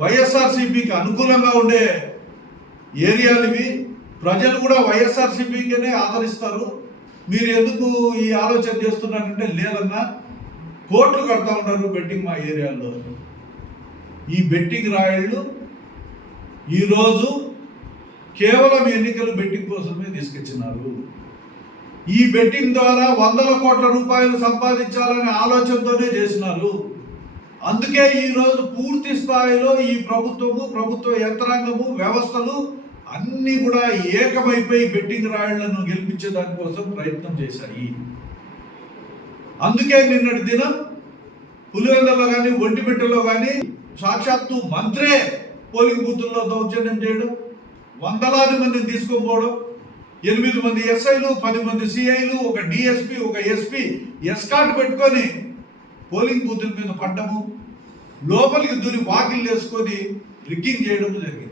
వైఎస్ఆర్సీపీకి అనుకూలంగా ఉండే ఏరియాలు ఇవి. ప్రజలు కూడా వైఎస్ఆర్సీపీకినే ఆదరిస్తారు. మీరు ఎందుకు ఈ ఆలోచన చేస్తున్నారంటే, లేదన్నా కోట్లు కడతా ఉంటారు బెట్టింగ్ మా ఏరియాలో. ఈ బెట్టింగ్ రాయిళ్ళు ఈరోజు కేవలం ఎన్నికలు బెట్టింగ్ కోసమే తీసుకొచ్చినారు. ఈ బెట్టింగ్ ద్వారా 100 కోట్ల రూపాయలు సంపాదించాలనే ఆలోచనతోనే చేసినారు. అందుకే ఈరోజు పూర్తి స్థాయిలో ఈ ప్రభుత్వ యంత్రాంగము, వ్యవస్థలు అన్నీ కూడా ఏకమైపోయి బెట్టింగ్ రాయిళ్లను గెలిపించే దానికోసం ప్రయత్నం చేశాయి. అందుకే నిన్నటి దినం పులివెందులలో కానీ, ఒంటిమిట్టలో కానీ సాక్షాత్తు మంత్రే పోలింగ్ బూతుల్లో దౌర్జన్యం చేయడం, వందలాది మందిని తీసుకొని 8 మంది ఎస్ఐలు, 10 మంది సిఐలు, ఒక డిఎస్పీ, ఒక ఎస్పీ ఎస్కాట్ పెట్టుకొని పోలింగ్ బూతుల మీద పడ్డము, లోపలికి దూరి వాకిళ్ళు వేసుకొని రిగ్గింగ్ చేయడం జరిగింది.